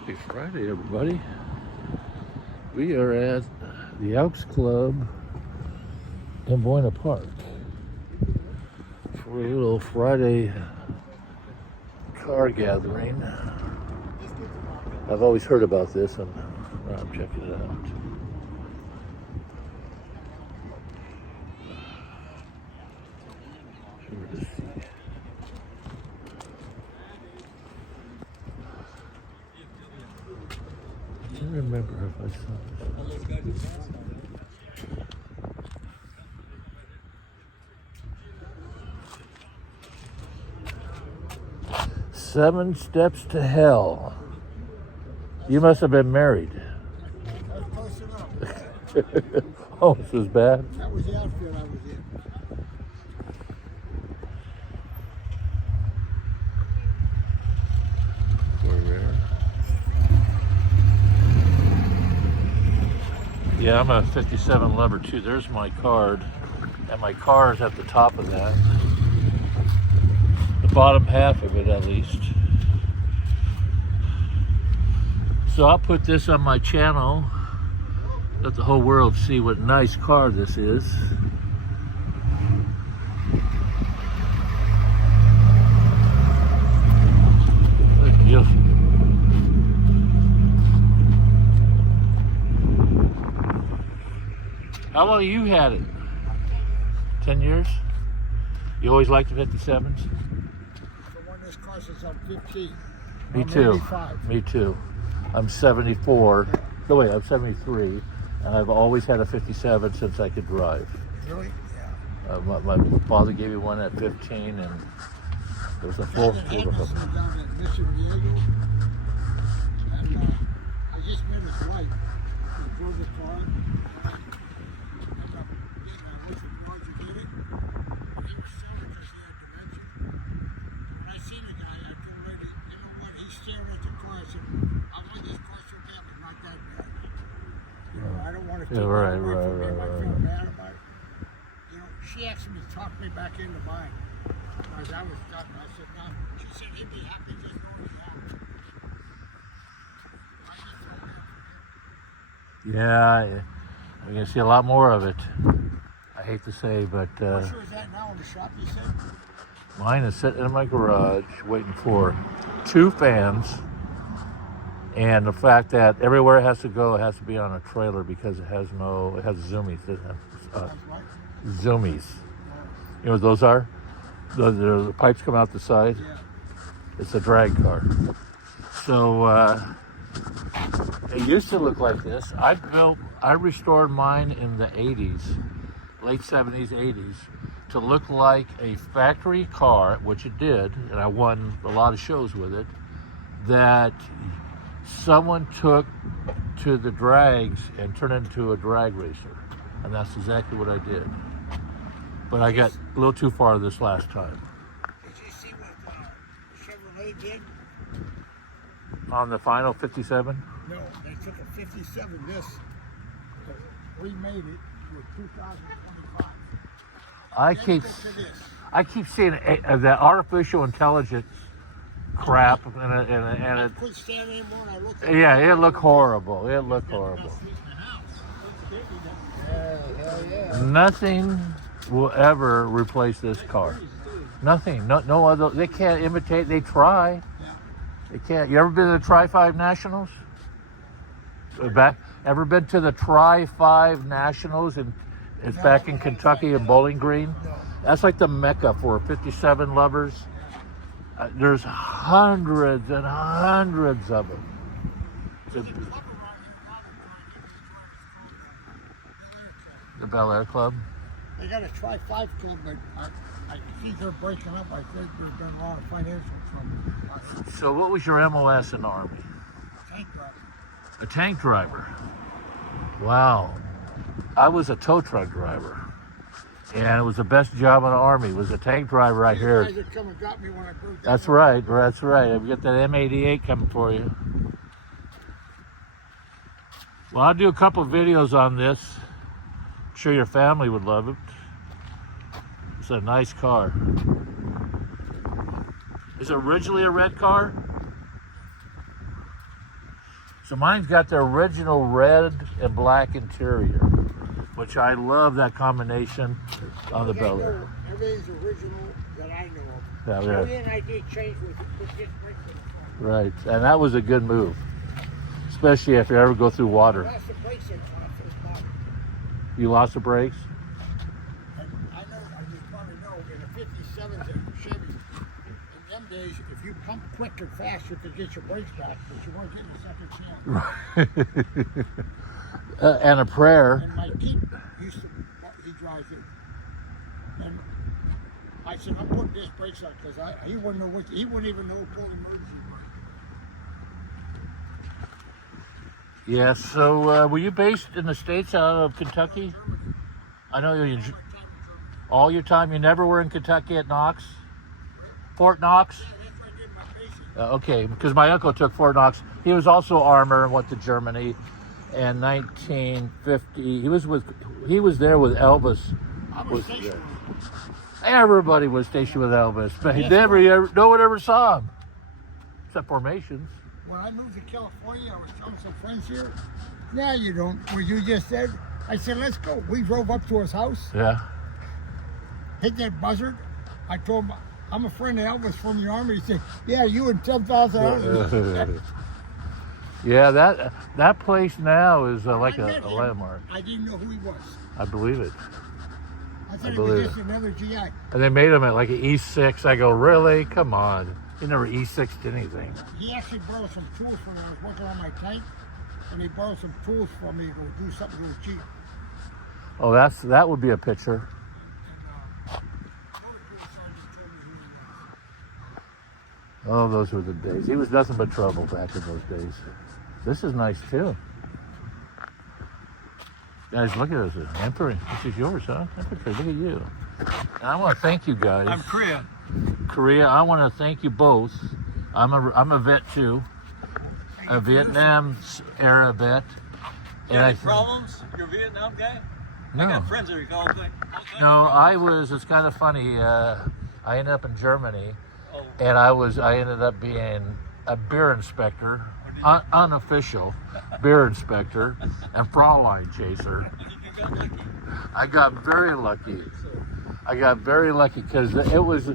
Happy Friday, everybody. We are at the Elks Club in Buena Park for a little Friday car gathering. I've always heard about this and I'm checking it out. Sure to see. I can't remember if I saw this. 7 Steps to Hell. You must have been married. Close enough. Oh, this is bad. That was the outfit I was in. We're there. Yeah, I'm a 57 lover too. There's my card. And my car is at the top of that. The bottom half of it, at least. So I'll put this on my channel. Let the whole world see what nice car this is. Look, beautiful. How long you had it? 10 years? You always liked the 57s? The one this car since I'm 15. Me I'm too. 85. Me too. I'm 74. No, wait, I'm 73. And I've always had a 57 since I could drive. Really? Yeah. My father gave me one at 15, and there was a full Down at Mission Diego. And I just met his wife. He drove the car. I don't want to Yeah, right. I feel bad about it. You know, she asked me to talk me back into buying. Because I was stuck. I said, no. She said he'd be happy just knowing he's happy. Yeah, we're going to see a lot more of it. I hate to say, but How sure is that now in the shop, you said? mine is sitting in my garage waiting for 2 fans. And the fact that everywhere it has to go, it has to be on a trailer because it has zoomies. Zoomies. You know what those are? The pipes come out the side. Yeah. It's a drag car. So it used to look like this. I restored mine in the 80s, late 70s, 80s, to look like a factory car, which it did, and I won a lot of shows with it, that someone took to the drags and turned into a drag racer. And that's exactly what I did. But I got a little too far this last time. Did you see what Chevrolet did? On the final 57? No, they took a 57 remade it for 2025. I keep seeing that artificial intelligence crap, and it. Couldn't stand anymore, and I looked at Yeah, it looked horrible. It looked horrible. Nothing will ever replace this car. Nothing. No other. They can't imitate. They try. They can't. You ever been to the Tri-5 Nationals? Ever been to the Tri-5 Nationals? And it's back in Kentucky in Bowling Green. That's like the mecca for 57 lovers. There's hundreds and hundreds of them. The Bel Air Club? They got a Tri-5 club, but I think they're breaking up. I think there's been a lot of financial trouble. So what was your MOS in the Army? Tank driver. A tank driver. Wow. I was a tow truck driver. And it was the best job in the Army, was a tank driver right here. You guys would come and got me when I broke down. That's right. I've got that M88 coming for you. Well, I'll do a couple videos on this. I'm sure your family would love it. It's a nice car. Is it originally a red car? So mine's got the original red and black interior, which I love that combination on the Bel Air. Everything's original that I know of. Yeah, The yeah. only thing I did change was put this brake in the front. Right, and that was a good move, especially if you ever go through water. That's the brakes in when I first bought it. You lost the brakes? And I know, I just probably know, in a 57 Chevy, in them days, if you pump quick and fast, you could get your brakes back, but you weren't getting a second chance. And a prayer. And my kid used to, he drives it. And I said, I'm putting this brakes on because he wouldn't know what, he wouldn't even know pull emergency brake. Yeah, so were you based in the States out of Kentucky? I know you, all your time, you never were in Kentucky at Knox? Fort Knox? Yeah, that's where I did my basic. Okay, because my uncle took Fort Knox. He was also armor and went to Germany in 1950. He was there with Elvis. I was stationed. Everybody was stationed with Elvis, but Yes, no one ever saw him, except formations. When I moved to California, I was telling some friends here, yeah, you don't, what you just said. I said, let's go. We drove up to his house, Yeah. hit that buzzard. I told him, I'm a friend of Elvis from the Army. He said, yeah, you and 10,000 others. Yeah, that place now is like I a met him. landmark. I didn't know who he was. I believe it. I I thought he believe was it. just another GI. And they made him at like an E6. I go, really? Come on. He never E6'd anything. He actually borrowed some tools from me. I was working on my tank, and he borrowed some tools from me to go do something to his Jeep. Oh, that would be a picture. Oh, those were the days. He was nothing but trouble back in those days. This is nice too. Guys, look at this. Emperor, this is yours, huh? Emperor, look at you. And I want to thank you guys. I'm Korea. Korea, I want to thank you both. I'm a vet too, a Vietnam era vet. You got any problems? You're a Vietnam guy? No, I got friends that are all kinds no, of I problems. was. It's kind of funny. I ended up in Germany, Oh, and I ended up being a beer inspector, unofficial beer inspector, and Fraulein chaser. you got lucky. I got very lucky. I got very lucky because it was.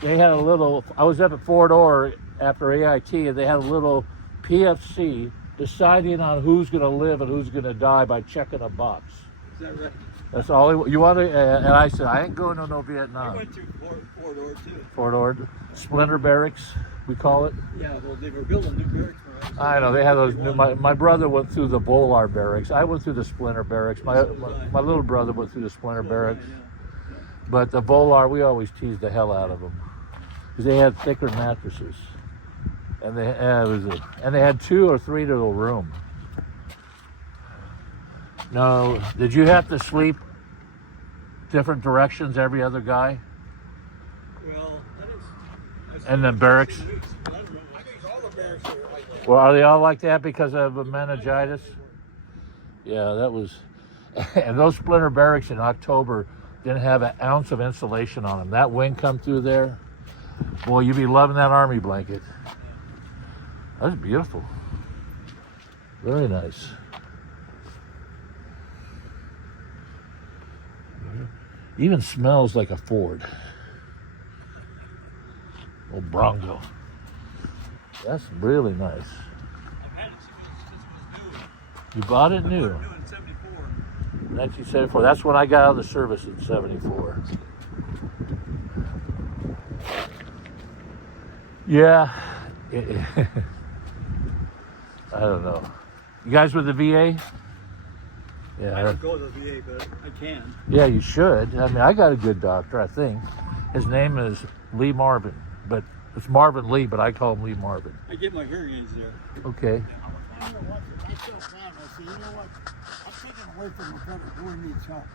They had a little. I was up at Fort Ord after AIT, and they had a little PFC deciding on who's going to live and who's going to die by checking a box. Is that right? That's all you want to. And I said, I ain't going to no I Vietnam. went to Fort Ord too. Fort Ord, Splinter Barracks, we call it. Yeah, well, they were building new barracks for us. I know they had those. My brother went through the Volar Barracks. I went through the Splinter Barracks. My little brother went through the Splinter Barracks. But the Volar, we always teased the hell out of them because they had thicker mattresses, and they had 2 or 3 to a room. No, did you have to sleep different directions every other guy? Well, And the barracks? I think all the barracks are like that. Well, are they all like that because of meningitis? Yeah, that was. And those Splinter Barracks in October didn't have an ounce of insulation on them. That wind come through there, boy, you'd be loving that army blanket. That was beautiful. Very nice. Even smells like a Ford. Old Bronco. That's really nice. I've had it since it was new. You bought it I new. bought it new in '74. 1974. That's when I got out of the service in 74. Yeah. I don't know. You guys with the VA? I Yeah. don't go to the VA, but I can. Yeah, you should. I mean, I got a good doctor, I think. His name is Lee Marvin, but it's Marvin Lee, but I call him Lee Marvin. I get my hearing aids there. Okay. I don't know what, I felt bad. I said, you know what? I'm taking away from my brother who needs help.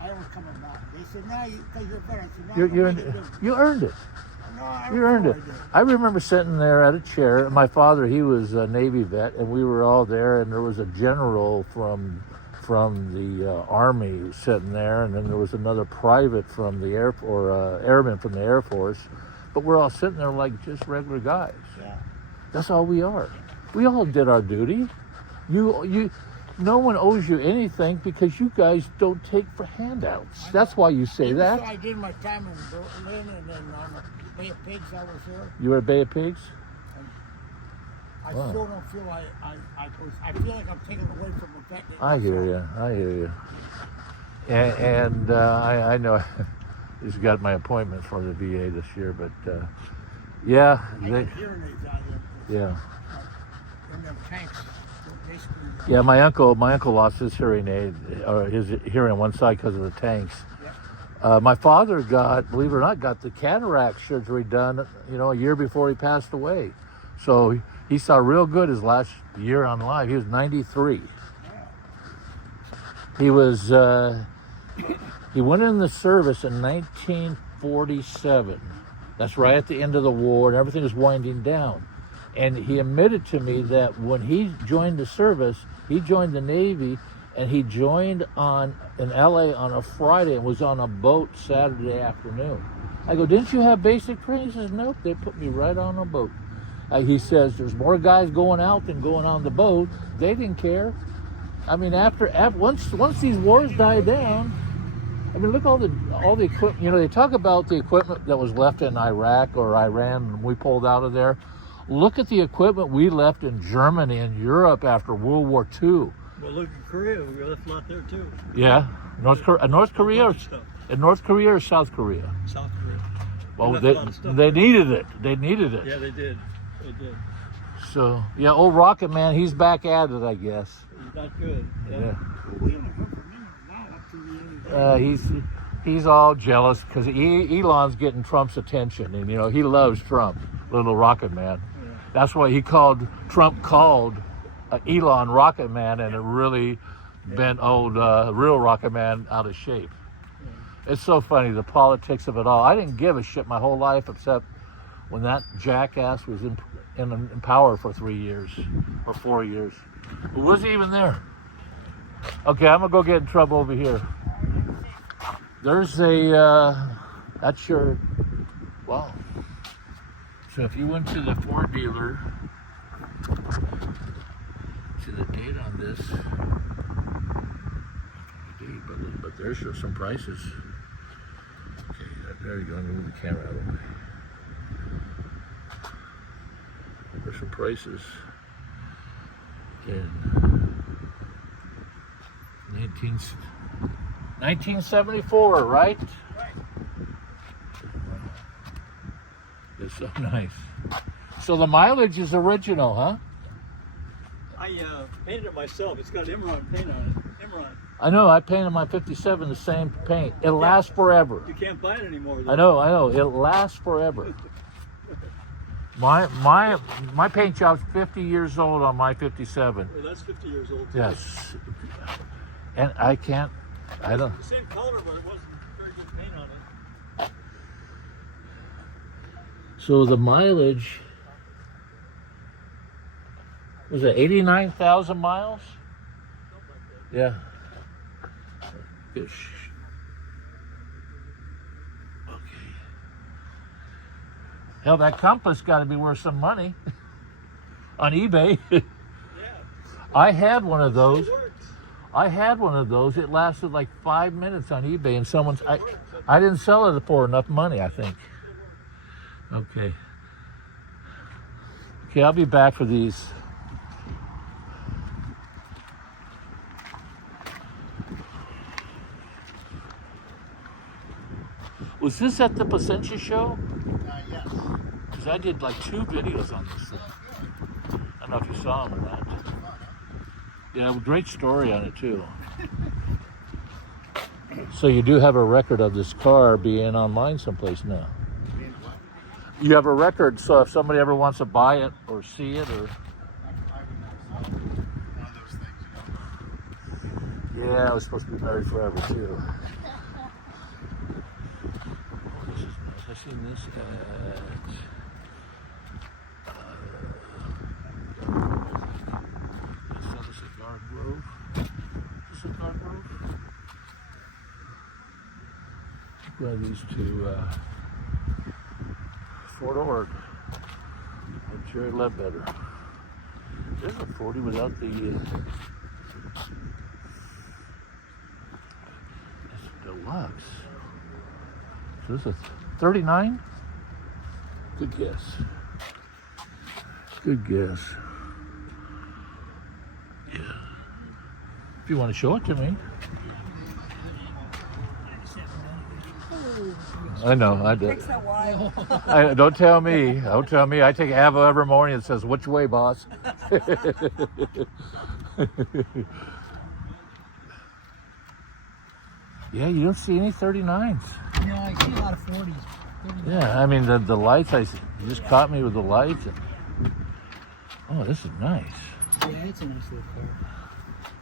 I was coming back. They said, no, because you're better. I said, no, You earned it. No, I You don't earned know it. I did. I remember sitting there at a chair. My father, he was a Navy vet, and we were all there. And there was a general from the Army sitting there, and then there was another private from the airman from the Air Force. But we're all sitting there like just regular guys. Yeah. That's all we are. We all did our duty. no one owes you anything because you guys don't take for handouts. That's why you say Even that. So I did my time in Berlin, and then on the Bay of Pigs, I was there. You were at Bay of Pigs? I Wow. still don't feel I feel like I'm taken away from the vet. I hear you. And I know I just got my appointment for the VA this year, but yeah, I got hearing aids out of them. yeah. In them tanks, basically. Yeah, my uncle lost his hearing aid, or his hearing on one side because of the tanks. My father believe it or not, got the cataract surgery done, a year before he passed away. So he saw real good his last year on life. He was 93. He was, he went in the service in 1947. That's right at the end of the war, and everything was winding down. And he admitted to me that when he joined the service, he joined the Navy, and he joined in LA on a Friday and was on a boat Saturday afternoon. I go, didn't you have basic training? He says, nope, they put me right on a boat. He says, there's more guys going out than going on the boat. They didn't care. I mean, once these wars died down, I mean, look all the equipment. They talk about the equipment that was left in Iraq or Iran when we pulled out of there. Look at the equipment we left in Germany and Europe after World War II. Well, look at Korea. We left a lot there too. Yeah, North Korea, Stuff. in North Korea or South Korea. South Korea. Well, left a lot of stuff they there. needed it. They needed it. Yeah, they did. They did. So yeah, old Rocket Man, he's back at it, I guess. He's not good. Yeah. We haven't heard from him now up to the end of the day. He's all jealous because Elon's getting Trump's attention, and he loves Trump, little Rocket Man. Yeah. That's why Trump called Elon Rocket Man, and it really bent old real Rocket Man out of shape. Yeah. It's so funny, the politics of it all. I didn't give a shit my whole life except when that jackass was in power for 3 years or 4 years. Who wasn't even there. Okay, I'm gonna go get in trouble over here. There's that's your, wow. So if you went to the Ford dealer, see the date on this, but there's some prices. Okay, there you go, I'm gonna move the camera out of the way. There's some prices in 1974, right? It's so nice. So the mileage is original, huh? I painted it myself. It's got Imran paint on it. Imran. I know, I painted my 57 the same paint. It lasts forever. You can't buy it anymore. Though. I know, it lasts forever. My paint job's 50 years old on my 57. Well, that's 50 years old. Too. Yes. And I don't. The same color, but it wasn't very good paint on it. So the mileage, was it 89,000 miles? Yeah. Ish. Okay. Hell, that compass got to be worth some money on eBay. Yeah. I had one of those. It works. It lasted like 5 minutes on eBay, and I didn't sell it for enough money, I think. Okay. Okay, I'll be back for these. Was this at the Placentia show? Yes. Because I did like 2 videos on this thing. I don't know if you saw them or not. Yeah, great story on it too. So you do have a record of this car being online someplace now. You have a record, so if somebody ever wants to buy it or see it, or yeah, I was supposed to be married forever too. Oh, this is nice. I've seen this at Cigar Grove. Cigar Grove. One of these two. Fort Ord. Jerry Ledbetter. There's a 40 without the. It's deluxe. So this is 39. Good guess. Good guess. Yeah. If you want to show it to me. I know, I do. Takes a while. Don't tell me. Don't tell me. I take Avo every morning. It says, "Which way, boss?" Yeah, you don't see any 39s. No, I see a lot of 40s. Yeah, I mean the lights. You just caught me with the lights. Oh, this is nice. Yeah, it's a nice little car.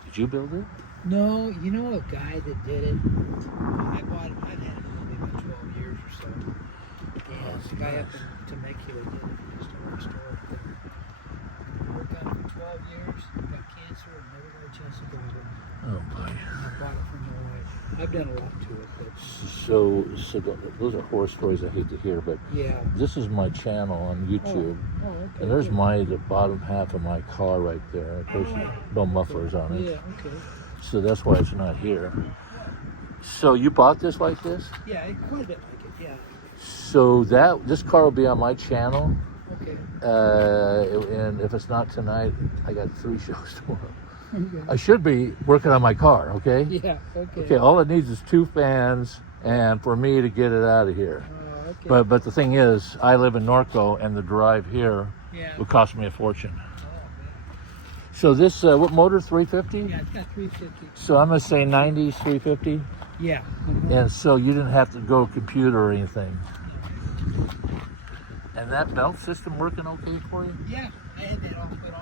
Did you build it? No, you know a guy that did it. I bought it. I've had it maybe about 12 years or so. And the guy up in Temecula did it. He used to restore it. Worked on it for 12 years. Got cancer and never got a chance to drive it. Oh boy. And I bought it from my wife. I've done a lot to it, but So those are horror stories I hate to hear, but yeah. this is my channel on YouTube, Oh, okay. and there's good. the bottom half of my car right there. Of course, no mufflers on it, Yeah, okay. so that's why it's not here. So you bought this like this? Yeah, quite a bit like it, yeah. So this car will be on my channel, Okay. and if it's not tonight, I got 3 shows tomorrow. Okay. I should be working on my car, okay? Yeah, okay. Okay, all it needs is 2 fans and for me to get it out of here. Okay. But the thing is, I live in Norco, and the drive here Yeah. would cost me a fortune. Oh, man. So this, what motor, 350? Yeah, it's got 350. So I'm gonna say 90s, 350. Yeah. And so you didn't have to go computer or anything. And that belt system working okay for you? Yeah, I had that all put on.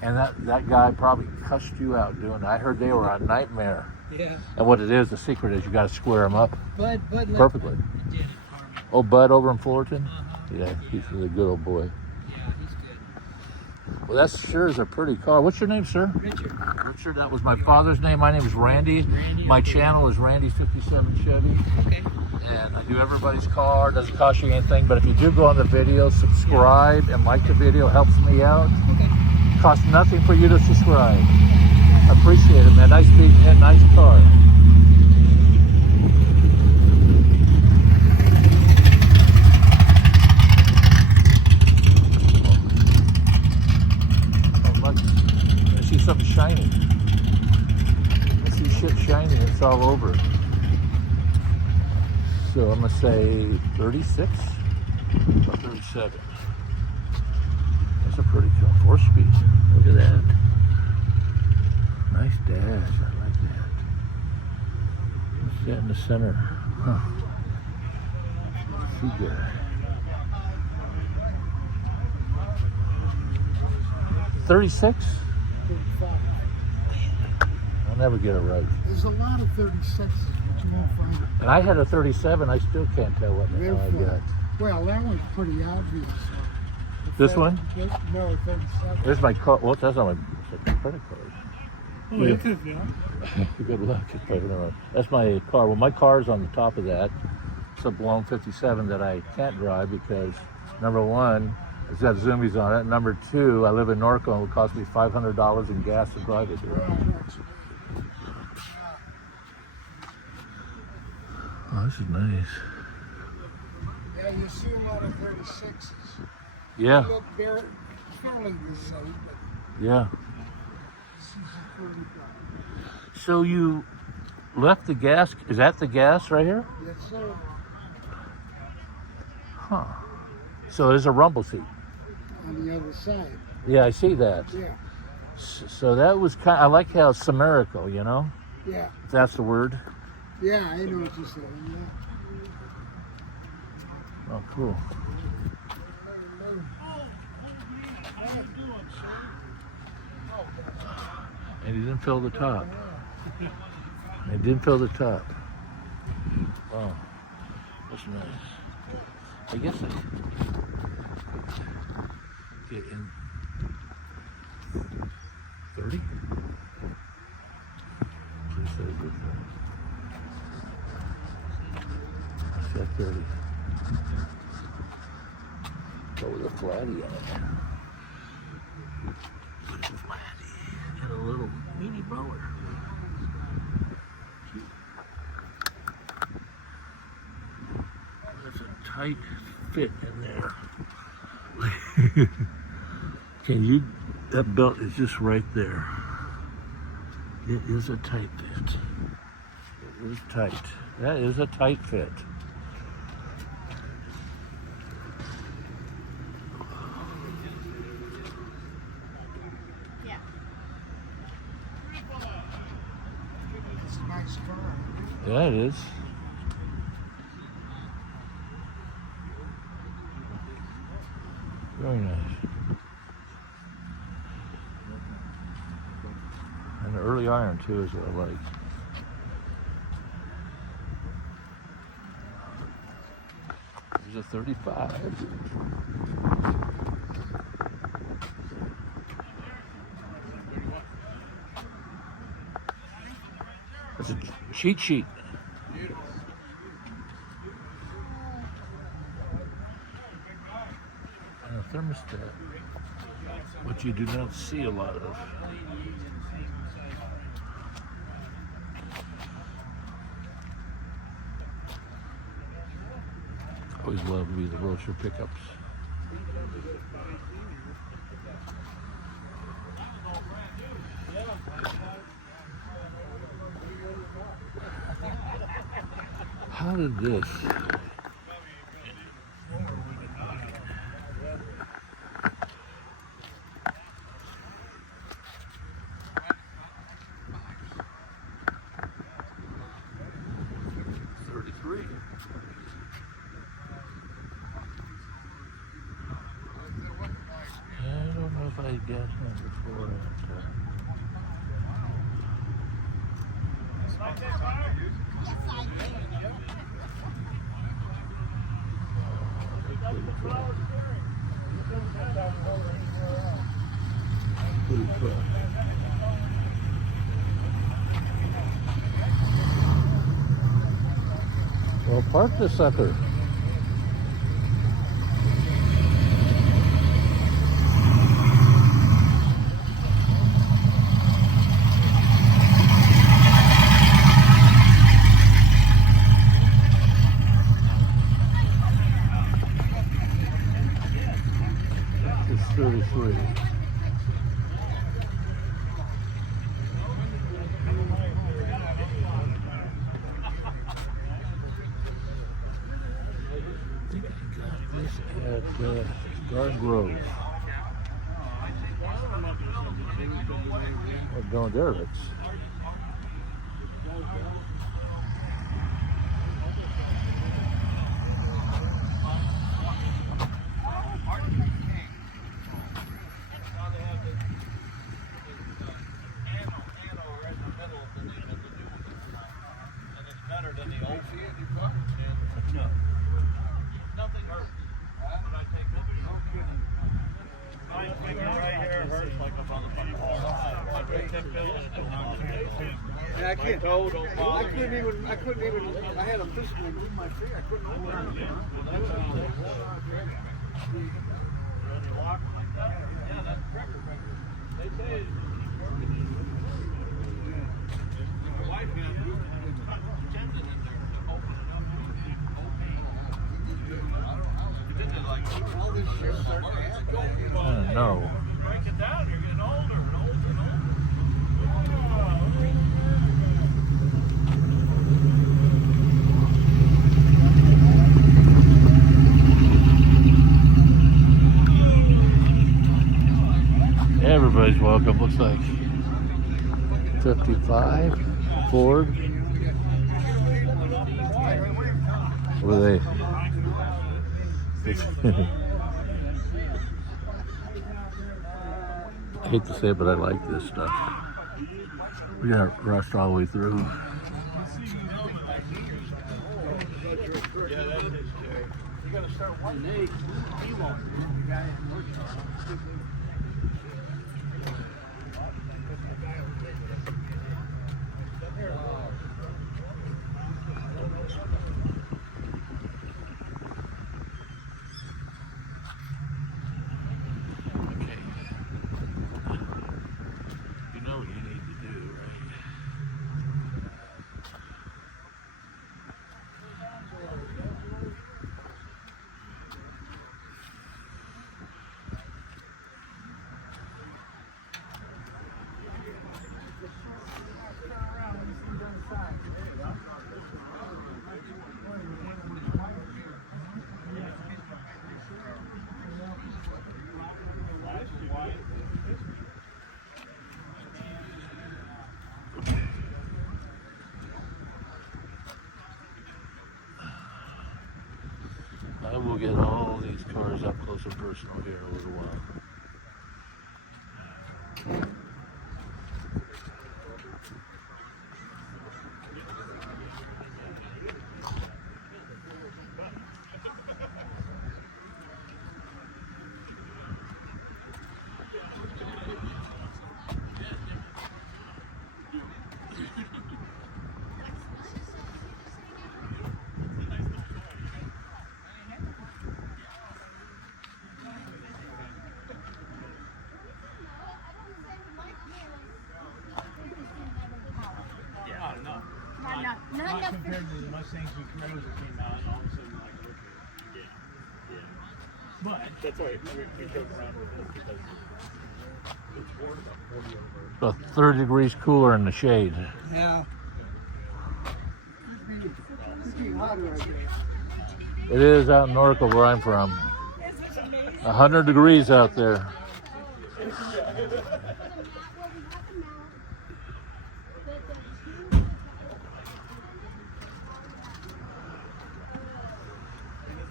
And that guy probably cussed you out doing that. I heard they were a nightmare. Yeah. And what it is, the secret is you got to square them up Bud perfectly. did it for me. Oh, Bud over in Fullerton? Uh-huh. Yeah, he's a good old boy. Yeah, he's good. Well, that sure is a pretty car. What's your name, sir? Richard. Richard, that was my father's name. My name is Randy. Randy, My okay. channel is Randy57 Chevy. Okay. And I do everybody's car. Doesn't cost you anything. But if you do go on the video, subscribe and like the video. Helps me out. Okay. Costs nothing for you to subscribe. I appreciate it, man. Nice meeting you. Nice car. Oh, look. I see something shiny. I see shit shiny. It's all over. So I'm gonna say 36 or 37. That's a pretty cool 4-speed. Look at that. Nice dash. I like that. What's that in the center? Huh. See good. $36? 35. I'll never get it right. There's a lot of 36s, but you won't find it. And I had a 37. I still can't tell what the hell I got. Well, that one's pretty obvious. This one? No, 37. There's my car. Well, that's not my credit card. Oh, it is, yeah. Good luck. That's my car. Well, my car's on the top of that. It's a blown 57 that I can't drive because, number one, it's got zoomies on it. Number two, I live in Norco and it would cost me $500 in gas to drive it here. Oh, this is nice. Yeah, you see a lot of 36s. Yeah, They look fairly the same, but yeah. this is a 35. So you left the gas. Is that the gas right here? Yes, sir. Huh. So there's a rumble seat. On the other side. Yeah, I see that. Yeah, So that was kind. I like how it's symmetrical. You know, yeah. if that's the word. Yeah, I know what you're saying, yeah. Oh, cool. And he didn't fill the top. He didn't fill the top. Oh, that's nice. I guess I get in 30. Please say good. Let's get 30. Go with a flatty on it. little mini mower. That's a tight fit in there. Can you? That belt is just right there. It is a tight fit. It is tight. That is a tight fit. It's a nice car. Yeah, it is. Very nice. And the early iron too is what I like. There's a 35. That's a cheat sheet. And a thermostat, which you do not see a lot of. Always love me the Rocher pickups. How did this? I don't know if I got him before. Well, park the sucker. It's 33. I think I got this at Garden Grove. Or down there, Elks. No. Nothing hurts. But I take my finger right here hurts like a motherfucker. I take that pill and it don't bother. And I can't. My toe don't bother. I couldn't even. I had a physical move my finger. I couldn't hold it. When you lock them like that, yeah, that's trigger. They say my wife got a tendon in there to open it up. You did it like All this shit started to happen. No. break it down, you're getting older and older and older. Everybody's welcome. Looks like 55 Ford. What are they? I hate to say it, but I like this stuff. We're gonna rust all the way through. Yeah, that is Jerry. You gotta start one day. He won't. You know, you coolers up close and personal here a little while. Not compared to the Mustangs and Camaros that came out and all of a sudden like look at it. But that's why we joke around with this because it's warm about 40 over. About 30 degrees cooler in the shade. Yeah. Could be hotter, I guess. It is out in Oracle where I'm from. 100 degrees out there.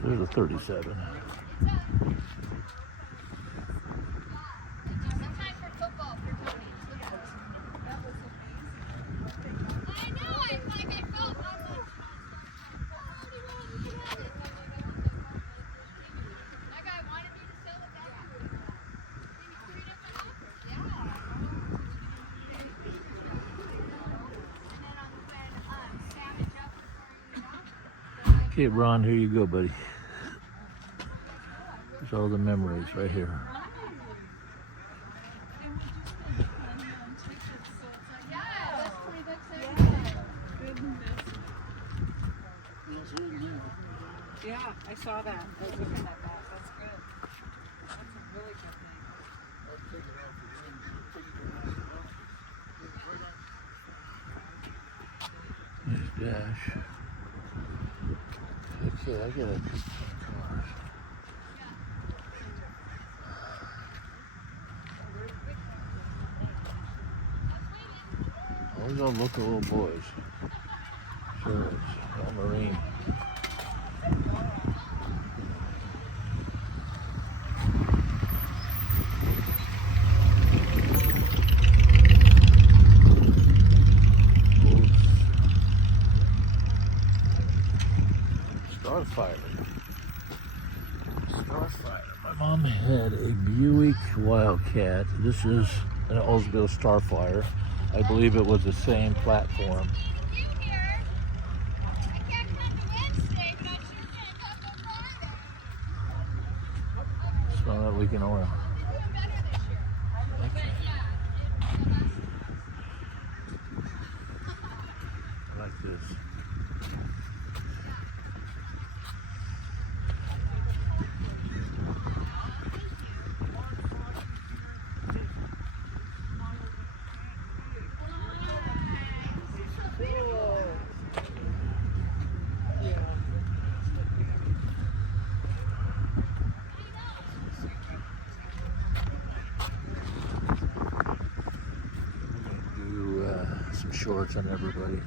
There's a 37. Okay, Ron, here you go, buddy. There's all the memories right here. Yeah, I saw that. I was looking at that. That's good. That's a really good thing. Nice dash. Okay, I gotta pick some cars. Always gonna look at little boys. Sure, it's all Marine. Starfighter. My mom had a Buick Wildcat. This is an Oldsmobile Starflyer. I believe it was the same platform. Smell that leaking oil. Okay. I like this. Some shorts on everybody.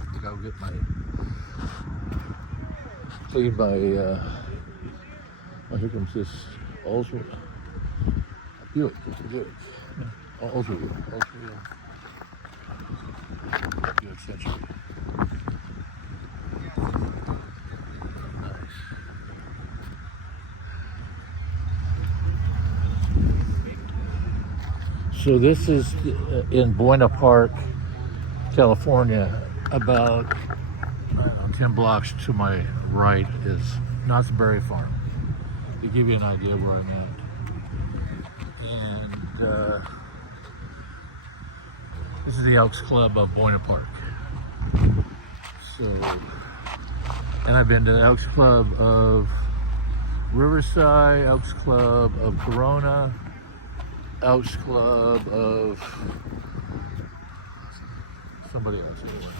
I gotta get clean my, here comes this Oldsmobile. Buick. Oldsmobile. Buick Century. Nice. So this is in Buena Park, California. About, I don't know, 10 blocks to my right is Knott's Berry Farm. To give you an idea where I'm at. And this is the Elks Club of Buena Park. So, and I've been to the Elks Club of Riverside, Elks Club of Corona, Elks Club of somebody else anyway.